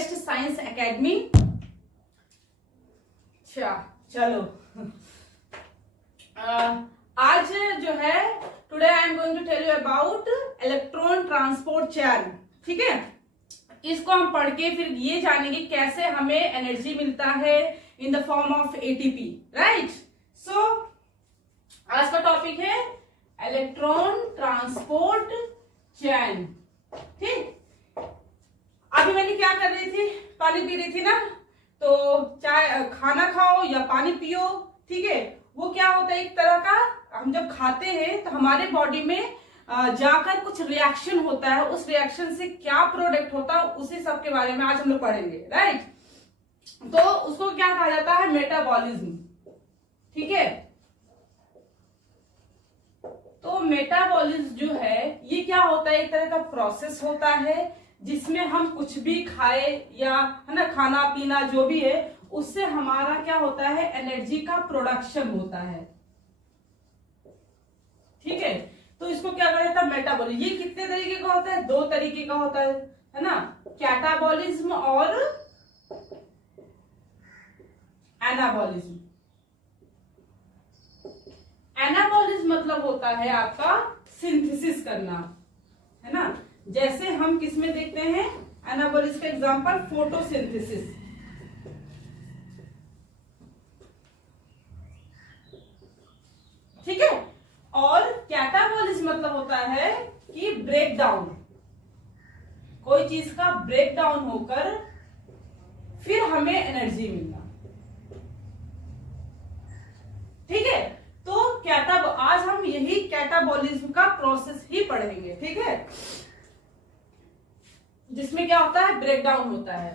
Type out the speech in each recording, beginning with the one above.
Best science academy. अच्छा चलो, आज जो है today I am going to tell you about electron transport chain. ठीक है, इसको हम पढ़ के फिर ये जानेंगे कैसे हमें एनर्जी मिलता है in the form of ATP, right. So आज का टॉपिक है इलेक्ट्रॉन ट्रांसपोर्ट चैन। ठीक, अभी मैंने क्या कर रही थी, पानी पी रही थी ना, तो चाहे खाना खाओ या पानी पियो, ठीक है, वो क्या होता है एक तरह का, हम जब खाते हैं तो हमारे बॉडी में जाकर कुछ रिएक्शन होता है, उस रिएक्शन से क्या प्रोडक्ट होता है उसी सब के बारे में आज हम लोग पढ़ेंगे, राइट। तो उसको क्या कहा जाता है, मेटाबॉलिज्म। ठीक है, तो मेटाबॉलिज्म जो है ये क्या होता है, एक तरह का प्रोसेस होता है जिसमें हम कुछ भी खाए या है ना, खाना पीना जो भी है, उससे हमारा क्या होता है, एनर्जी का प्रोडक्शन होता है। ठीक है, तो इसको क्या कहा जाता है, मेटाबॉलिज्म। ये कितने तरीके का होता है, दो तरीके का होता है ना, कैटाबॉलिज्म और एनाबॉलिज्म। एनाबॉलिज्म मतलब होता है आपका सिंथेसिस करना, है ना। जैसे हम किसमें देखते हैं एनाबॉलिज्म का एग्जांपल, फोटोसिंथेसिस। ठीक है, और कैटाबॉलिज्म मतलब होता है कि ब्रेक डाउन, कोई चीज का ब्रेक डाउन होकर फिर हमें एनर्जी मिलना। ठीक है, तो आज हम यही कैटाबॉलिज्म का प्रोसेस ही पढ़ेंगे। ठीक है, जिसमें क्या होता है, ब्रेक डाउन होता है।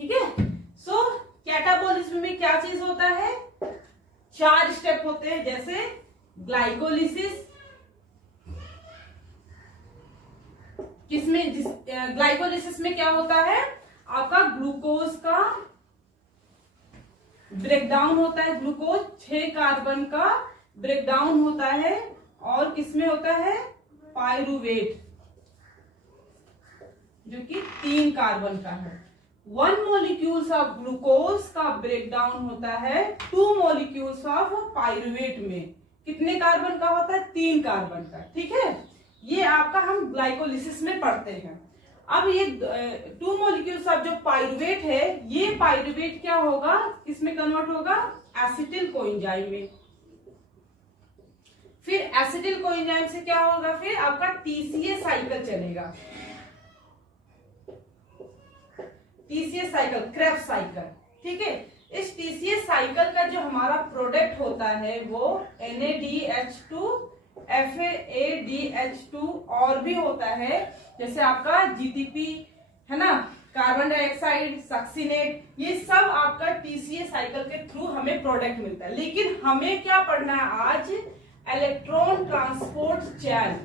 ठीक है, सो कैटाबॉलिज्म में क्या चीज होता है, 4 स्टेप होते हैं, जैसे ग्लाइकोलिसिस। ग्लाइकोलिसिस में क्या होता है, आपका ग्लूकोज का ब्रेकडाउन होता है, ग्लूकोज 6 कार्बन का ब्रेकडाउन होता है, और किसमें होता है, पायरुवेट जो कि 3 कार्बन का है। 1 मोलिक्यूल्स ऑफ ग्लूकोज का ब्रेकडाउन होता है 2 मोलिक्यूल्स ऑफ पायरुवेट में। कितने कार्बन का होता है, 3 कार्बन का। ठीक है, ये आपका हम ग्लाइकोलिसिस में पढ़ते हैं। अब ये 2 मोलिक्यूल्स ऑफ जो पायरुवेट है, ये पायरुवेट क्या होगा, किसमें कन्वर्ट होगा, एसिटिल कोएंजाइम में। फिर एसिटिल कोएंजाइम से क्या होगा, फिर आपका टीसीए साइकिल चलेगा, टीसीए साइकिल, क्रेब्स साइकिल। ठीक है, इस टीसीए साइकिल का जो हमारा प्रोडक्ट होता है वो NADH2 FADH2 और भी होता है, जैसे आपका GTP है ना, कार्बन डाइऑक्साइड, सक्सीनेट, ये सब आपका टीसीए साइकिल के थ्रू हमें प्रोडक्ट मिलता है। लेकिन हमें क्या पढ़ना है आज, इलेक्ट्रॉन ट्रांसपोर्ट चैन।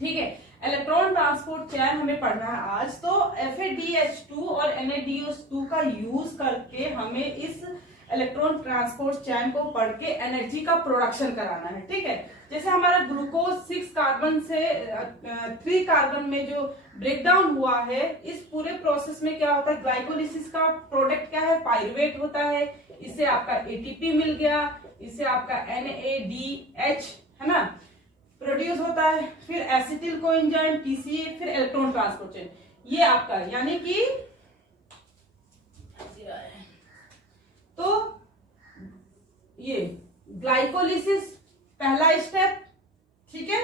ठीक है, इलेक्ट्रॉन ट्रांसपोर्ट चैन हमें पढ़ना है आज। तो FADH2 और NADH2 का यूज करके हमें इस इलेक्ट्रॉन ट्रांसपोर्ट चैन को पढ़ के एनर्जी का प्रोडक्शन कराना है। ठीक है, जैसे हमारा ग्लूकोज 6 कार्बन से 3 कार्बन में जो ब्रेकडाउन हुआ है, इस पूरे प्रोसेस में क्या होता है, ग्लाइकोलिसिस का प्रोडक्ट क्या है, पायरुवेट होता है, इससे आपका एटीपी मिल गया, इससे आपका NADH है ना प्रोड्यूस होता है, फिर एसिटिल कोएंजाइम, टीसीए, फिर इलेक्ट्रॉन ट्रांसपोर्ट चेन। ये आपका यानी कि तो ये ग्लाइकोलिसिस पहला स्टेप। ठीक है,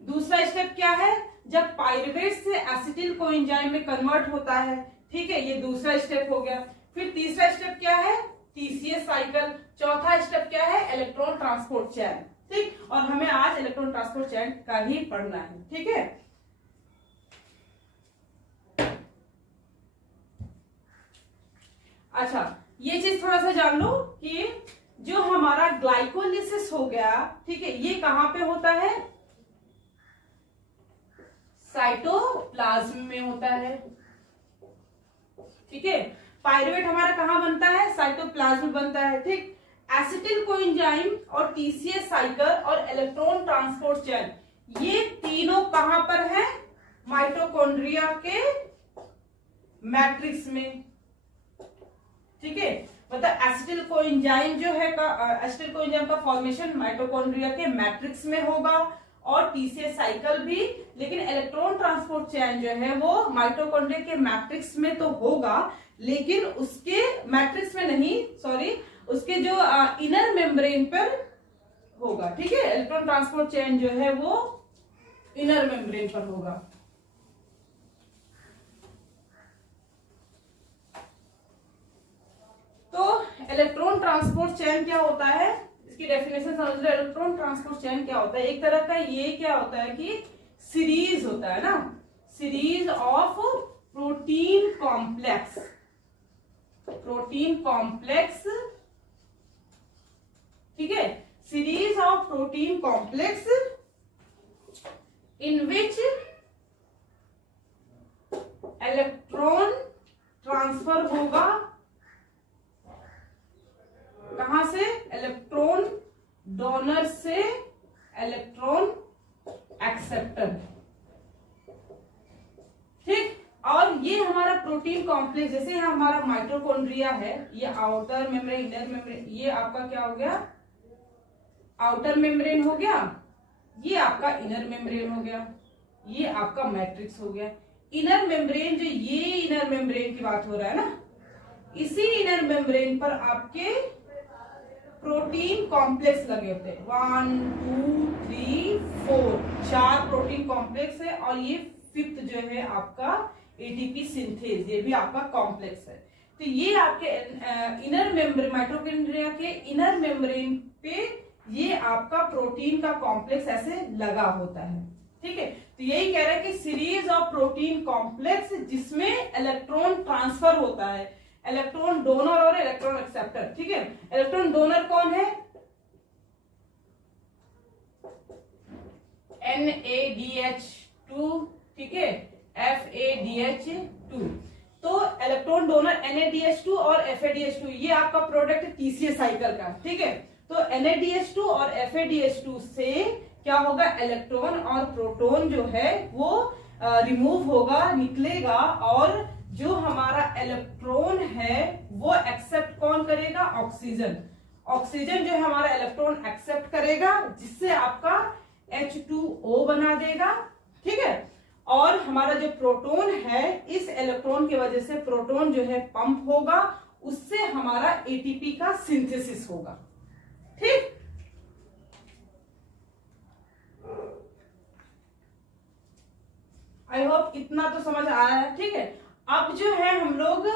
दूसरा स्टेप क्या है, जब पायरुवेट से एसिटिल कोएंजाइम में कन्वर्ट होता है। ठीक है, ये दूसरा स्टेप हो गया। फिर तीसरा स्टेप क्या है, टीसीए साइकिल। चौथा स्टेप क्या है, इलेक्ट्रॉन ट्रांसपोर्ट चैन। ठीक, और हमें आज इलेक्ट्रॉन ट्रांसपोर्ट चैन का ही पढ़ना है। ठीक है, अच्छा ये चीज थोड़ा सा जान लो कि जो हमारा ग्लाइकोलिसिस हो गया, ठीक है, ये कहां पे होता है, साइटोप्लाज्म में होता है। ठीक है, पायरुवेट हमारा कहां बनता है, साइटोप्लाज्म बनता है। ठीक, एसिटिल कोएंजाइम और टीसीएस साइकिल और इलेक्ट्रॉन ट्रांसपोर्ट चेन, ये तीनों कहां पर है? माइटोकॉन्ड्रिया के मैट्रिक्स में। ठीक है, मतलब एसिटिल कोएंजाइम जो है एसिटिल कोएंजाइम का फॉर्मेशन माइटोकॉन्ड्रिया के मैट्रिक्स में होगा और टीसीएस साइकिल भी, लेकिन इलेक्ट्रॉन ट्रांसपोर्ट चेन जो है वो माइटोकॉन्ड्रिया के मैट्रिक्स में तो होगा, लेकिन उसके मैट्रिक्स में नहीं, सॉरी, उसके जो इनर मेम्ब्रेन पर होगा। ठीक है, इलेक्ट्रॉन ट्रांसपोर्ट चेन जो है वो इनर मेम्ब्रेन पर होगा। तो इलेक्ट्रॉन ट्रांसपोर्ट चेन क्या होता है, इसकी डेफिनेशन समझ लो। इलेक्ट्रॉन ट्रांसपोर्ट चेन क्या होता है? एक तरह का ये क्या होता है कि सीरीज होता है ना, series of protein complex, protein complex. ठीक है, series of protein complex in which electron transfer होगा, कहां से? इलेक्ट्रॉन डोनर से इलेक्ट्रॉन एक्सेप्टर। ठीक, और ये हमारा प्रोटीन कॉम्प्लेक्स, जैसे यहाँ हमारा माइटोकॉन्ड्रिया है, ये आउटर मेम्ब्रेन, इनर मेम्ब्रेन, ये आपका क्या हो गया? आउटर मेम्ब्रेन हो गया, ये आपका इनर मेम्ब्रेन हो गया, ये आपका मैट्रिक्स हो गया। इनर मेम्ब्रेन, जो ये इनर मेम्ब्रेन की बात हो रहा है ना, इसी इनर मेम्ब्रेन पर आपके प्रोटीन कॉम्प्लेक्स लगे होते हैं। 1 2 3 4, 4 प्रोटीन कॉम्प्लेक्स है, और ये 5th जो है आपका एटीपी सिंथेज, ये भी आपका कॉम्प्लेक्स है। तो ये आपके इनर मेम्ब्रेन, माइटोकॉन्ड्रिया के इनर मेम्ब्रेन पे ये आपका प्रोटीन का कॉम्प्लेक्स ऐसे लगा होता है। ठीक है, तो यही कह रहा है कि सीरीज ऑफ प्रोटीन कॉम्प्लेक्स जिसमें इलेक्ट्रॉन ट्रांसफर होता है, इलेक्ट्रॉन डोनर और इलेक्ट्रॉन एक्सेप्टर। ठीक है, इलेक्ट्रॉन डोनर कौन है? NADH2, ठीक है, FADH2। तो इलेक्ट्रॉन डोनर NADH2 और FADH2, ये आपका प्रोडक्ट टीसीएस साइकिल का। ठीक है, तो NADH2 और FADH2 से क्या होगा? इलेक्ट्रॉन और प्रोटॉन जो है वो रिमूव होगा, निकलेगा, और जो हमारा इलेक्ट्रॉन है वो एक्सेप्ट कौन करेगा? ऑक्सीजन। ऑक्सीजन जो है हमारा इलेक्ट्रॉन एक्सेप्ट करेगा, जिससे आपका H2O बना देगा। ठीक है, और हमारा जो प्रोटॉन है, इस इलेक्ट्रॉन की वजह से प्रोटॉन जो है पंप होगा, उससे हमारा एटीपी का सिंथेसिस होगा। ठीक, आई होप इतना तो समझ आ रहा है। ठीक है, अब जो है हम लोग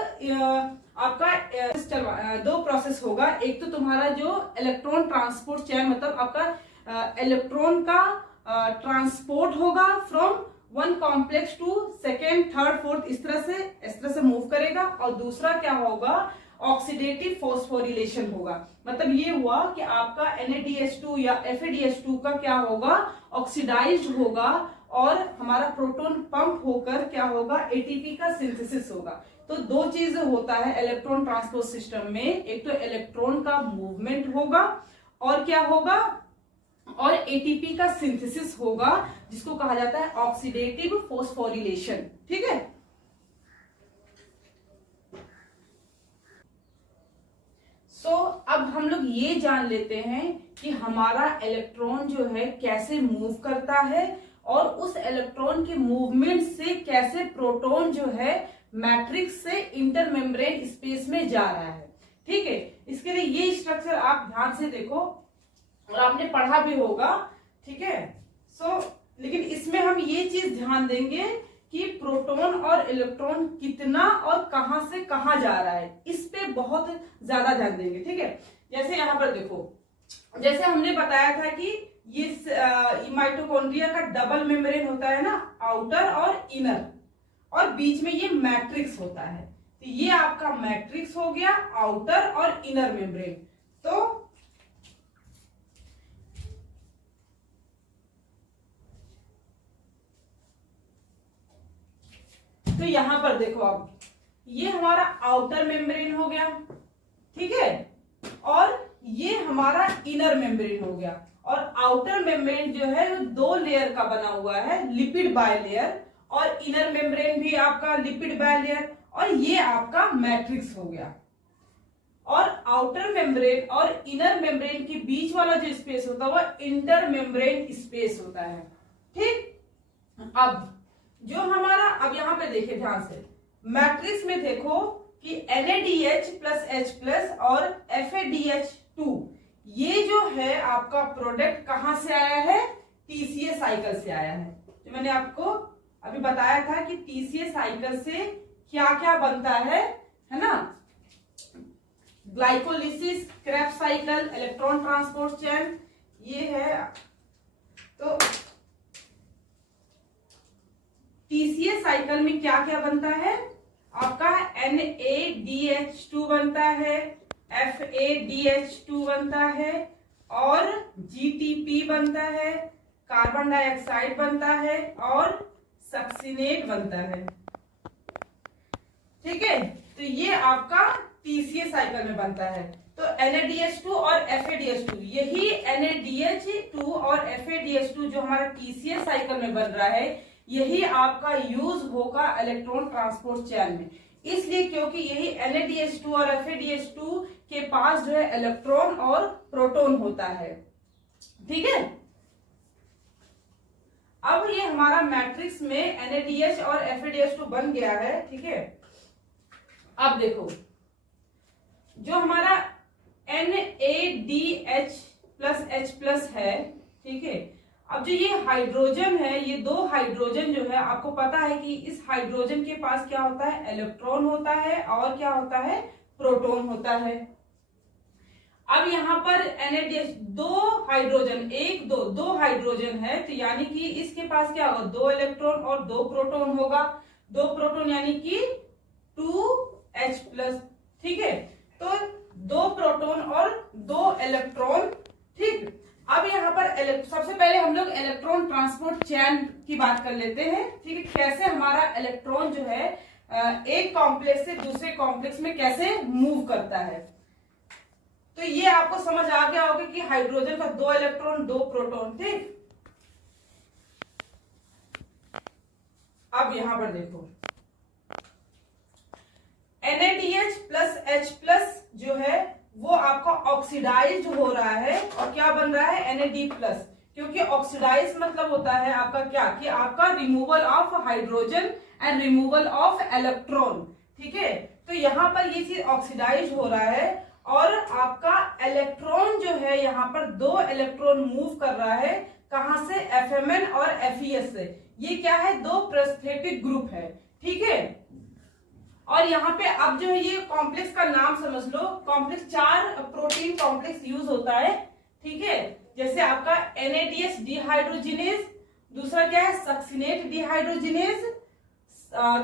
आपका दो प्रोसेस होगा। एक तो तुम्हारा जो इलेक्ट्रॉन ट्रांसपोर्ट चेन, मतलब आपका इलेक्ट्रॉन का ट्रांसपोर्ट होगा from one complex to second, third, fourth, इस तरह से मूव करेगा। और दूसरा क्या होगा? ऑक्सीडेटिव फॉस्फोरिलेशन होगा। मतलब ये हुआ कि आपका NADH2 या FADH2 का क्या होगा? ऑक्सीडाइज्ड होगा, और हमारा प्रोटॉन पंप होकर क्या होगा? एटीपी का सिंथेसिस होगा। तो दो चीज होता है इलेक्ट्रॉन ट्रांसपोर्ट सिस्टम में, एक तो इलेक्ट्रॉन का मूवमेंट होगा, और क्या होगा? और एटीपी का सिंथेसिस होगा, जिसको कहा जाता है ऑक्सीडेटिव फॉस्फोरिलेशन। ठीक है, अब हम लोग ये जान लेते हैं कि हमारा इलेक्ट्रॉन जो है कैसे मूव करता है, और उस इलेक्ट्रॉन के मूवमेंट से कैसे प्रोटॉन जो है मैट्रिक्स से इंटरमेम्ब्रेन स्पेस में जा रहा है। ठीक है, इसके लिए ये स्ट्रक्चर आप ध्यान से देखो, और आपने पढ़ा भी होगा। ठीक है, लेकिन इसमें हम ये चीज ध्यान देंगे कि प्रोटॉन और इलेक्ट्रॉन कितना और कहां से कहां जा रहा है, इस पे बहुत ज्यादा ध्यान देंगे। ठीक है, जैसे यहां पर देखो, जैसे हमने बताया था कि ये माइटोकॉन्ड्रिया का डबल मेम्ब्रेन होता है ना, आउटर और इनर, और बीच में ये मैट्रिक्स होता है। तो ये आपका मैट्रिक्स हो गया, आउटर और इनर मेम्ब्रेन। तो यहां पर देखो, अब ये हमारा आउटर मेम्ब्रेन हो गया। ठीक है, और ये हमारा इनर मेम्ब्रेन हो गया, और आउटर मेम्ब्रेन जो है वो 2 लेयर का बना हुआ है, लिपिड बायलेयर, और इनर मेम्ब्रेन भी आपका लिपिड बायलेयर, और ये आपका मैट्रिक्स हो गया। और आउटर मेम्ब्रेन और इनर मेम्ब्रेन के बीच वाला जो स्पेस होता है वो इंटर मेम्ब्रेन स्पेस होता है। ठीक, अब जो हमारा, अब यहां पे देखिए ध्यान से, मैट्रिक्स में देखो कि NaDH प्लस H प्लस और FADH2, ये जो है आपका प्रोडक्ट कहां से आया है, TCA साइकिल से आया है। जो मैंने आपको अभी बताया था कि TCA साइकिल से क्या क्या बनता है ना, glycolysis, Krebs cycle, electron transport chain, ये है। तो TCA साइकिल में क्या क्या बनता है, आपका NaDH2 बनता है, FADH2 बनता है, और GTP बनता है, कार्बन डाइऑक्साइड बनता है, और सक्सिनेट बनता है। ठीक है, तो ये आपका TCA साइकिल में बनता है। तो NaDH2 और FADH2, यही NaDH2 और FADH2 जो हमारा TCA साइकिल में बन रहा है, यही आपका यूज होगा इलेक्ट्रॉन ट्रांसपोर्ट चेन में। इसलिए क्योंकि यही NaDH2 और FADH2 के पास जो है इलेक्ट्रॉन और प्रोटॉन होता है। ठीक है, अब ये हमारा मैट्रिक्स में NaDH और FADH2 बन गया है। ठीक है, अब देखो जो हमारा NaDH प्लस H प्लस है, ठीक है, अब जो ये हाइड्रोजन है, ये 2 हाइड्रोजन जो है, आपको पता है कि इस हाइड्रोजन के पास क्या होता है, इलेक्ट्रॉन होता है, और क्या होता है, प्रोटॉन होता है। अब यहाँ पर NaDH 2 हाइड्रोजन, 1 2 2 हाइड्रोजन है, तो यानी कि इसके पास क्या होगा, 2 इलेक्ट्रॉन और 2 प्रोटॉन होगा। 2 प्रोटॉन यानी कि 2H प्लस। ठीक है, तो 2 प्रोटॉन और 2 इलेक्ट्रॉन। ठीक, अब यहाँ पर सबसे पहले हम लोग इलेक्ट्रॉन ट्रांसपोर्ट चेन की बात कर लेते हैं। ठीक है, कैसे हमारा इलेक्ट्रॉन जो है एक कॉम्प्लेक्स से दूसरे कॉम्प्लेक्स में कैसे मूव करता है। तो ये आपको समझ आ गया होगा कि हाइड्रोजन का 2 इलेक्ट्रॉन 2 प्रोटॉन। ठीक, अब यहां पर देखो NaDH प्लस H प्लस जो है वो आपका ऑक्सीडाइज हो रहा है, और क्या बन रहा है, Na प्लस, क्योंकि ऑक्सीडाइज मतलब होता है आपका क्या, कि आपका removal of hydrogen and removal of electron. ठीक है, तो यहाँ पर ये चीज ऑक्सीडाइज हो रहा है, और आपका इलेक्ट्रॉन जो है यहाँ पर 2 इलेक्ट्रॉन मूव कर रहा है, कहां से, FMN और FES से। ये क्या है, 2 प्रोस्थेटिक ग्रुप है। ठीक है, और यहाँ पे अब जो है ये कॉम्प्लेक्स का नाम समझ लो, कॉम्प्लेक्स 4 प्रोटीन कॉम्प्लेक्स यूज होता है। ठीक है, जैसे आपका NADH डिहाइड्रोजिनेज, दूसरा क्या है, सक्सिनेट डिहाइड्रोजिनेज,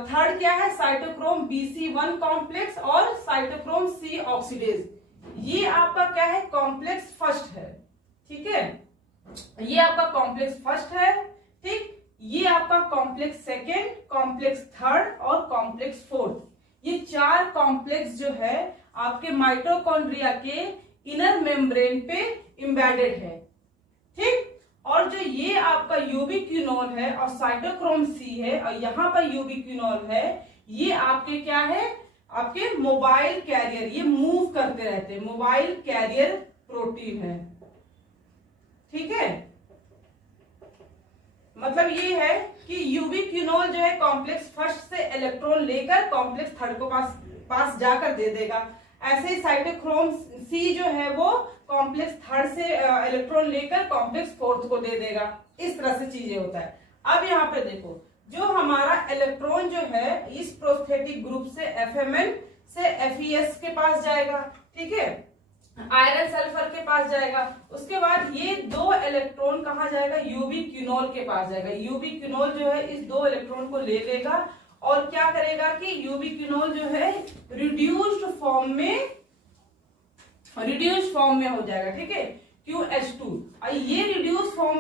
थर्ड क्या है, साइटोक्रोम BC1 कॉम्प्लेक्स, और साइटोक्रोम C ऑक्सीडेज। ये आपका क्या है, कॉम्प्लेक्स फर्स्ट है। ठीक है, ये आपका कॉम्प्लेक्स फर्स्ट है। ठीक, ये आपका कॉम्प्लेक्स सेकेंड, कॉम्प्लेक्स थर्ड और कॉम्प्लेक्स फोर्थ। ये 4 कॉम्प्लेक्स जो है आपके माइटोकॉन्ड्रिया के इनर मेम्ब्रेन पे एम्बेडेड है। ठीक, और जो ये आपका यूबिक्विनोल है और साइटोक्रोम C है, और यहाँ पर यूबिक्विनोल है, ये आपके क्या है, आपके मोबाइल कैरियर, ये मूव करते रहते हैं, मोबाइल कैरियर प्रोटीन है। ठीक है, मतलब ये है कि यूबिक्विनोल जो है कॉम्प्लेक्स फर्स्ट से इलेक्ट्रॉन लेकर कॉम्प्लेक्स थर्ड को पास जाकर दे देगा। ऐसे ही साइटोक्रोम C जो है वो कॉम्प्लेक्स थर्ड से इलेक्ट्रॉन लेकर कॉम्प्लेक्स फोर्थ को दे देगा। इस तरह से चीजें होता है। अब यहाँ पे देखो, जो हमारा इलेक्ट्रॉन जो है इस प्रोस्थेटिक ग्रुप से FMN से FES के पास जाएगा। ठीक है, आयरन सल्फर के पास जाएगा। उसके बाद ये 2 इलेक्ट्रॉन कहाँ जाएगा, यूबिक्विनोल के पास जाएगा। यूबिक्विनोल जो है इस 2 इलेक्ट्रॉन को ले लेगा और क्या करेगा कि यूबिक्विनोल जो है रिड्यूस्ड फॉर्म में हो जाएगा। ठीक है, QH2। ये रिड्यूस फॉर्म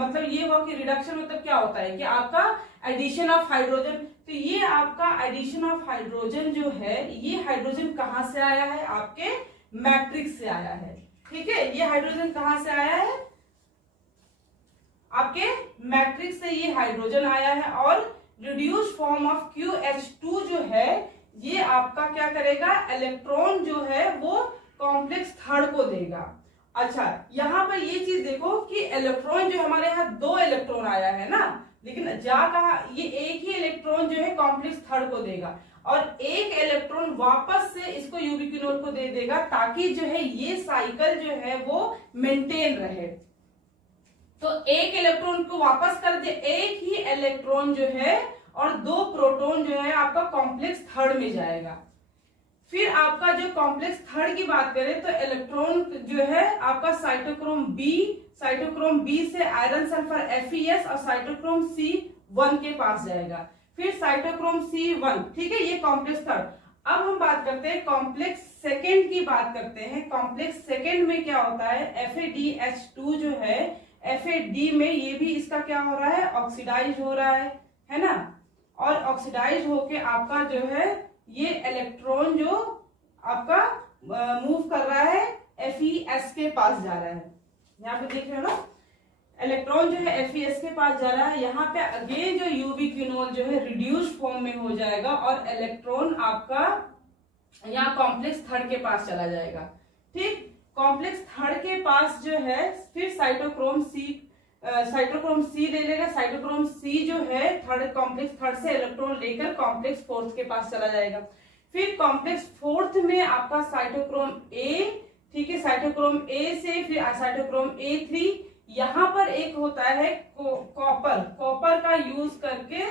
मतलब ये हुआ कि रिडक्शन मतलब क्या होता है कि आपका एडिशन ऑफ हाइड्रोजन। तो ये आपका एडिशन ऑफ हाइड्रोजन जो है, ये हाइड्रोजन कहां से आया है, आपके मैट्रिक्स से आया है। ठीक है, ये हाइड्रोजन कहाँ से आया है, आपके मैट्रिक्स से ये हाइड्रोजन आया है। और रिड्यूस फॉर्म ऑफ QH2 जो है ये आपका क्या करेगा, इलेक्ट्रॉन जो है वो कॉम्प्लेक्स थर्ड को देगा। अच्छा, यहाँ पर ये चीज देखो कि इलेक्ट्रॉन जो हमारे यहाँ 2 इलेक्ट्रॉन आया है ना, लेकिन जा कहा, ये एक ही इलेक्ट्रॉन जो है कॉम्प्लेक्स थर्ड को देगा और एक इलेक्ट्रॉन वापस से इसको यूबिक्विनोल को दे देगा, ताकि जो है ये साइकिल जो है वो मेंटेन रहे। तो एक इलेक्ट्रॉन को वापस कर दे, एक ही इलेक्ट्रॉन जो है और 2 प्रोटॉन जो है आपका कॉम्प्लेक्स थर्ड में जाएगा। फिर आपका जो कॉम्प्लेक्स थर्ड की बात करें तो इलेक्ट्रॉन जो है आपका साइटोक्रोम बी से आयरन सल्फर Fe और साइटोक्रोम C1 के पास जाएगा। फिर साइटोक्रोम C1, ठीक है, ये कॉम्प्लेक्स थर्ड। अब हम बात करते हैं कॉम्प्लेक्स सेकेंड की बात करते हैं। कॉम्प्लेक्स सेकेंड में क्या होता है, FADH2 जो है, FAD में ये भी इसका क्या हो रहा है, ऑक्सीडाइज हो रहा है ना, और ऑक्सीडाइज होके आपका जो है ये इलेक्ट्रॉन जो आपका मूव कर रहा है FeS के पास जा रहा है। यहाँ पे देख रहे हो ना, इलेक्ट्रॉन जो है FeS के पास जा रहा है। यहाँ पे अगेन जो यूबिक्विनोल जो है रिड्यूस फॉर्म में हो जाएगा और इलेक्ट्रॉन आपका यहाँ कॉम्प्लेक्स थर्ड के पास चला जाएगा। ठीक, कॉम्प्लेक्स थर्ड के पास जो है फिर साइटोक्रोम C ले लेगा। साइटोक्रोम C जो है थर्ड कॉम्प्लेक्स थर्ड से इलेक्ट्रॉन लेकर कॉम्प्लेक्स फोर्थ के पास चला जाएगा। फिर कॉम्प्लेक्स फोर्थ में आपका साइटोक्रोम A, ठीक है, साइटोक्रोम A से फिर साइटोक्रोम A3। यहाँ पर एक होता है कॉपर का यूज करके,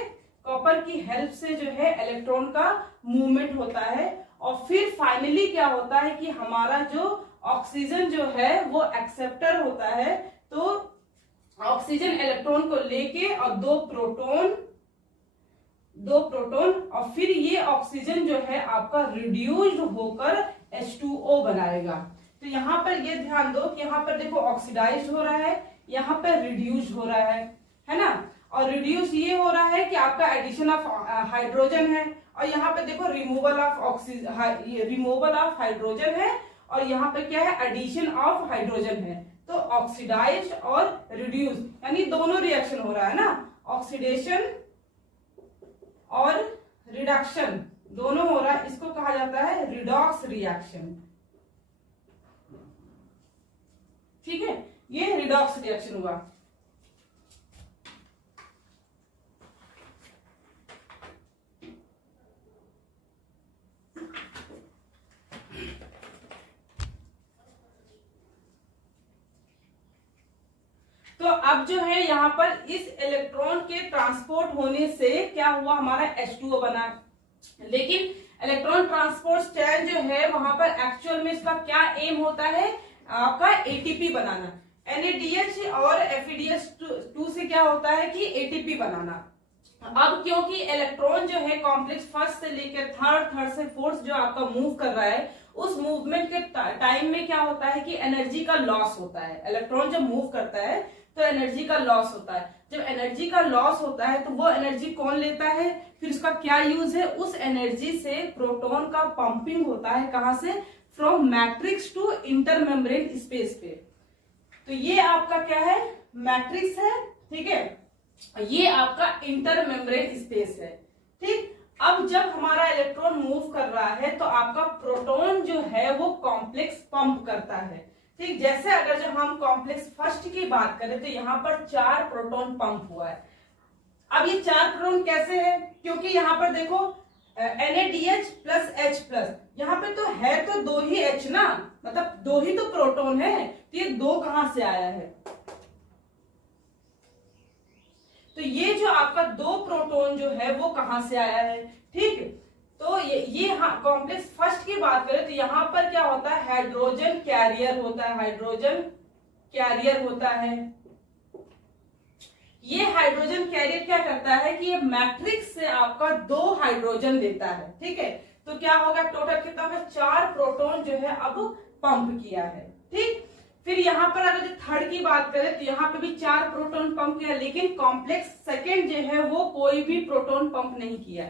कॉपर की हेल्प से जो है इलेक्ट्रॉन का मूवमेंट होता है। और फिर फाइनली क्या होता है कि हमारा जो ऑक्सीजन जो है वो एक्सेप्टर होता है। तो ऑक्सीजन इलेक्ट्रॉन को लेके और 2 प्रोटॉन और फिर ये ऑक्सीजन जो है आपका रिड्यूस्ड होकर H2O बनाएगा। तो यहाँ पर ये ध्यान दो कि यहाँ पर देखो ऑक्सीडाइज हो रहा है, यहाँ पर रिड्यूस हो रहा है ना, और रिड्यूस ये हो रहा है कि आपका एडिशन ऑफ हाइड्रोजन है, और यहाँ पे देखो रिमूवल ऑफ हाइड्रोजन है, और यहाँ पे क्या है, एडिशन ऑफ हाइड्रोजन है। तो ऑक्सीडाइज और रिड्यूस यानी दोनों रिएक्शन हो रहा है ना, ऑक्सीडेशन और रिडक्शन दोनों हो रहा है, इसको कहा जाता है रिडॉक्स रिएक्शन। ठीक है, ये रिडॉक्स रिएक्शन हुआ। तो अब जो है यहाँ पर इस इलेक्ट्रॉन के ट्रांसपोर्ट होने से क्या हुआ, हमारा H2O बना। लेकिन इलेक्ट्रॉन ट्रांसपोर्ट स्टाइल जो है वहां पर एक्चुअल में इसका क्या एम होता है, आपका ATP बनाना। NADH और FeDH2 से क्या होता है कि ATP बनाना। अब क्योंकि इलेक्ट्रॉन जो है कॉम्प्लेक्स फर्स्ट से लेकर थर्ड से फोर्थ जो आपका मूव कर रहा है, उस मूवमेंट के टाइम में क्या होता है कि एनर्जी का लॉस होता है। इलेक्ट्रॉन जब मूव करता है तो एनर्जी का लॉस होता है। जब एनर्जी का लॉस होता है तो वो एनर्जी कौन लेता है, फिर उसका क्या यूज है, उस एनर्जी से प्रोटॉन का पंपिंग होता है। कहां से, from matrix to intermembrane space पे। तो ये आपका क्या है, मैट्रिक्स है, ठीक है, ये आपका इंटरमेम्ब्रेन स्पेस है। ठीक, अब जब हमारा इलेक्ट्रॉन मूव कर रहा है तो आपका प्रोटॉन जो है वो कॉम्प्लेक्स पंप करता है। ठीक, जैसे अगर जब हम कॉम्प्लेक्स फर्स्ट की बात करें तो यहाँ पर 4 प्रोटॉन पंप हुआ है। अब ये 4 प्रोटॉन कैसे है, क्योंकि यहाँ पर देखो NADH प्लस H प्लस, यहाँ पे तो है तो 2 ही H ना, मतलब 2 ही तो प्रोटॉन है, तो ये 2 कहां से आया है, तो ये जो आपका 2 प्रोटॉन जो है वो कहां से आया है। ठीक, तो ये कॉम्प्लेक्स फर्स्ट की बात करें तो यहाँ पर क्या होता है, हाइड्रोजन कैरियर होता है, हाइड्रोजन कैरियर होता है। ये हाइड्रोजन कैरियर क्या करता है कि ये मैट्रिक्स से आपका 2 हाइड्रोजन देता है। ठीक है, तो क्या होगा, टोटल कितना होगा, 4 प्रोटॉन जो है अब पंप किया है। ठीक, फिर यहाँ पर अगर जो थर्ड की बात करें तो यहाँ पे भी 4 प्रोटॉन पंप किया, लेकिन कॉम्प्लेक्स सेकेंड जो है वो कोई भी प्रोटॉन पंप नहीं किया,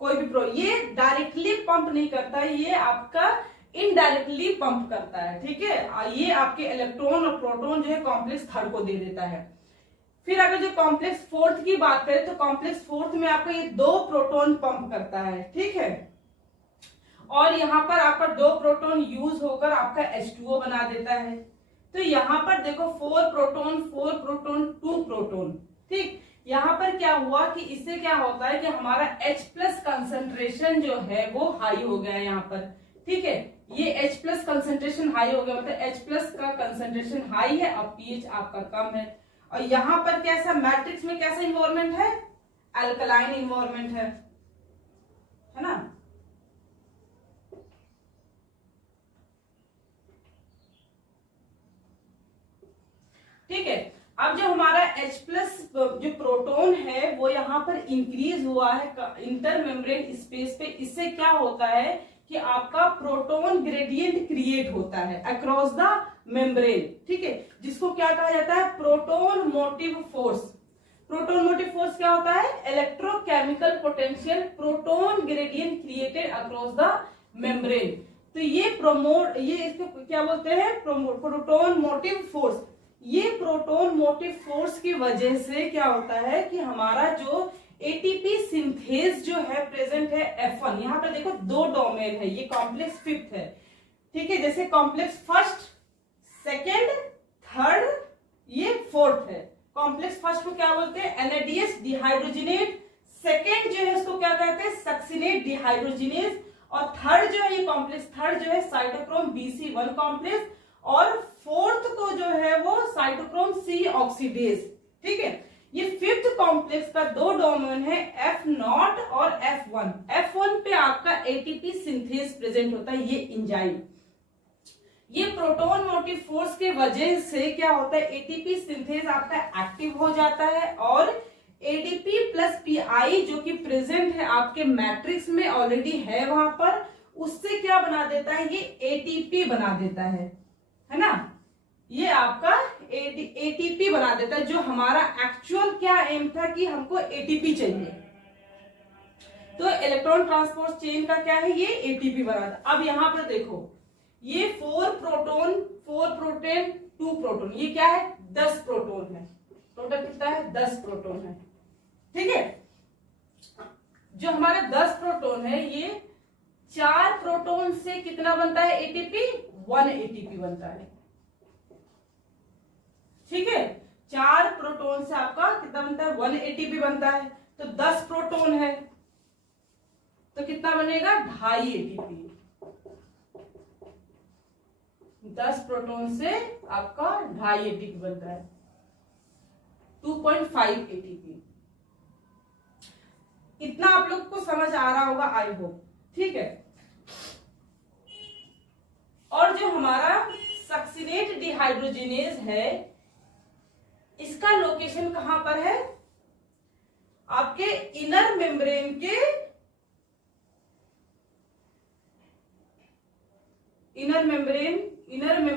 कोई भी ये डायरेक्टली पंप नहीं करता, ये आपका इनडायरेक्टली पंप करता है, ठीक है। ये आपके इलेक्ट्रॉन और प्रोटॉन जो है कॉम्प्लेक्स थर्ड को दे देता है। फिर अगर जो कॉम्प्लेक्स फोर्थ की बात करें तो कॉम्प्लेक्स फोर्थ में आपका ये 2 प्रोटॉन पंप करता है, ठीक है। और यहाँ पर आपका 2 प्रोटॉन यूज होकर आपका H2O बना देता है। तो यहाँ पर देखो 4 प्रोटॉन 2 प्रोटॉन, ठीक। यहाँ पर क्या हुआ कि इससे क्या होता है कि हमारा H प्लस कंसेंट्रेशन जो है वो हाई हो गया है यहाँ पर, ठीक है। ये H प्लस कंसेंट्रेशन हाई हो गया, मतलब H प्लस का कंसेंट्रेशन हाई है और pH आपका कम है। और यहाँ पर कैसा मैट्रिक्स में कैसा इन्वायरमेंट है, अल्कलाइन इन्वायरमेंट है ना। ठीक है, अब जो हमारा H प्लस जो प्रोटॉन है वो यहाँ पर इंक्रीज हुआ है इंटर मेम्ब्रेन स्पेस पे। इससे क्या होता है कि आपका प्रोटॉन ग्रेडियंट क्रिएट होता है अक्रॉस द मेम्ब्रेन, ठीक है, जिसको क्या कहा जाता है, proton motive force. Proton motive force क्या होता है, electrochemical potential proton gradient created across the membrane. तो ये इसको क्या बोलते हैं, प्रोटॉन मोटिव फोर्स। ये प्रोटॉन मोटिव फोर्स की वजह से क्या होता है कि हमारा जो एटीपी सिंथेज जो है प्रेजेंट है F1। यहाँ पर देखो 2 डोमेन है, ये कॉम्प्लेक्स फिफ्थ है, ठीक है। जैसे कॉम्प्लेक्स फर्स्ट, सेकेंड, थर्ड, ये फोर्थ है। कॉम्प्लेक्स फर्स्ट को क्या बोलते हैं, एनएडीएस डिहाइड्रोजिनेट। सेकेंड जो है उसको क्या कहते हैं, सक्सिनेट डिहाइड्रोजिनेज। और थर्ड जो है ये कॉम्प्लेक्स थर्ड जो है साइटोक्रोम BC1 कॉम्प्लेक्स। और फोर्थ को जो है वो साइटोक्रोम C ऑक्सीडेज, ठीक है। ये फिफ्थ कॉम्प्लेक्स का 2 डोमेन है, F0 और F1। F1 पे आपका एटीपी सिंथेज प्रेजेंट होता है, ये एंजाइम। ये प्रोटॉन मोटिव फोर्स के वजह से क्या होता है, एटीपी सिंथेज आपका एक्टिव हो जाता है और ADP प्लस PI जो कि प्रेजेंट है आपके मैट्रिक्स में ऑलरेडी है वहां पर, उससे क्या बना देता है, ये ATP बना देता है ना। ये आपका ATP बना देता है। जो हमारा एक्चुअल क्या एम था कि हमको ATP चाहिए, तो इलेक्ट्रॉन ट्रांसपोर्ट चेन का क्या है, ये ATP बना था। अब यहां पर देखो ये 4 प्रोटॉन 2 प्रोटॉन, ये क्या है, 10 प्रोटॉन है। टोटल कितना है, 10 प्रोटॉन है, ठीक है। जो हमारा 10 प्रोटॉन है, ये 4 प्रोटॉन से कितना बनता है ATP, 1 ATP बनता है, ठीक है। 4 प्रोटॉन से आपका कितना बनता है, 1 ATP बनता है। तो 10 प्रोटॉन है तो कितना बनेगा, 2.5 ATP। 10 प्रोटॉन से आपका 2.5 ATP बनता है, 2.5 ATP। इतना आप लोग को समझ आ रहा होगा, आई होप, ठीक है। और जो हमारा सक्सिनेट डिहाइड्रोजिनेज है, इसका लोकेशन कहां पर है, आपके इनर मेम्ब्रेन के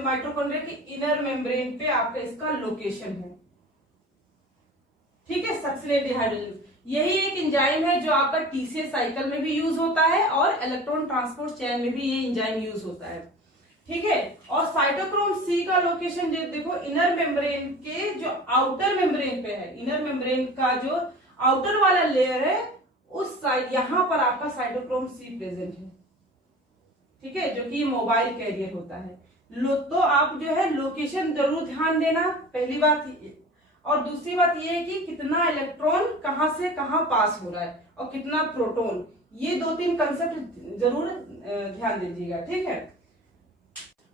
माइटोकॉन्ड्रिया के इनर मेम्ब्रेन पे आपका इसका लोकेशन है, ठीक है। सक्सिनेट डिहाइड्रोजिनेज यही एक एंजाइम है जो आपका TCA साइकिल में भी यूज होता है और इलेक्ट्रॉन ट्रांसपोर्ट चेन में भी ये एंजाइम यूज होता है, ठीक है। और साइटोक्रोम C का लोकेशन देखो इनर मेम्ब्रेन के जो आउटर मेम्ब्रेन पे है। इनर मेम्ब्रेन का जो आउटर वाला लेयर है उस साइड यहां पर आपका साइटोक्रोम C प्रेजेंट है, ठीक है, जो कि मोबाइल कैरियर होता है। तो आप जो है लोकेशन जरूर ध्यान देना, पहली बात। और दूसरी बात ये है कि कितना इलेक्ट्रॉन कहां से कहां पास हो रहा है और कितना प्रोटॉन, ये 2-3 कंसेप्ट जरूर ध्यान दीजिएगा, ठीक है।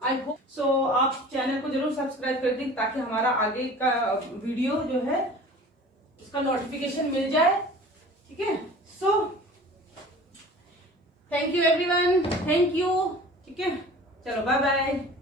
आई होप सो आप चैनल को जरूर सब्सक्राइब कर दें ताकि हमारा आगे का वीडियो जो है उसका नोटिफिकेशन मिल जाए, ठीक है। So thank you everyone, thank you, ठीक है। चलो बाय बाय।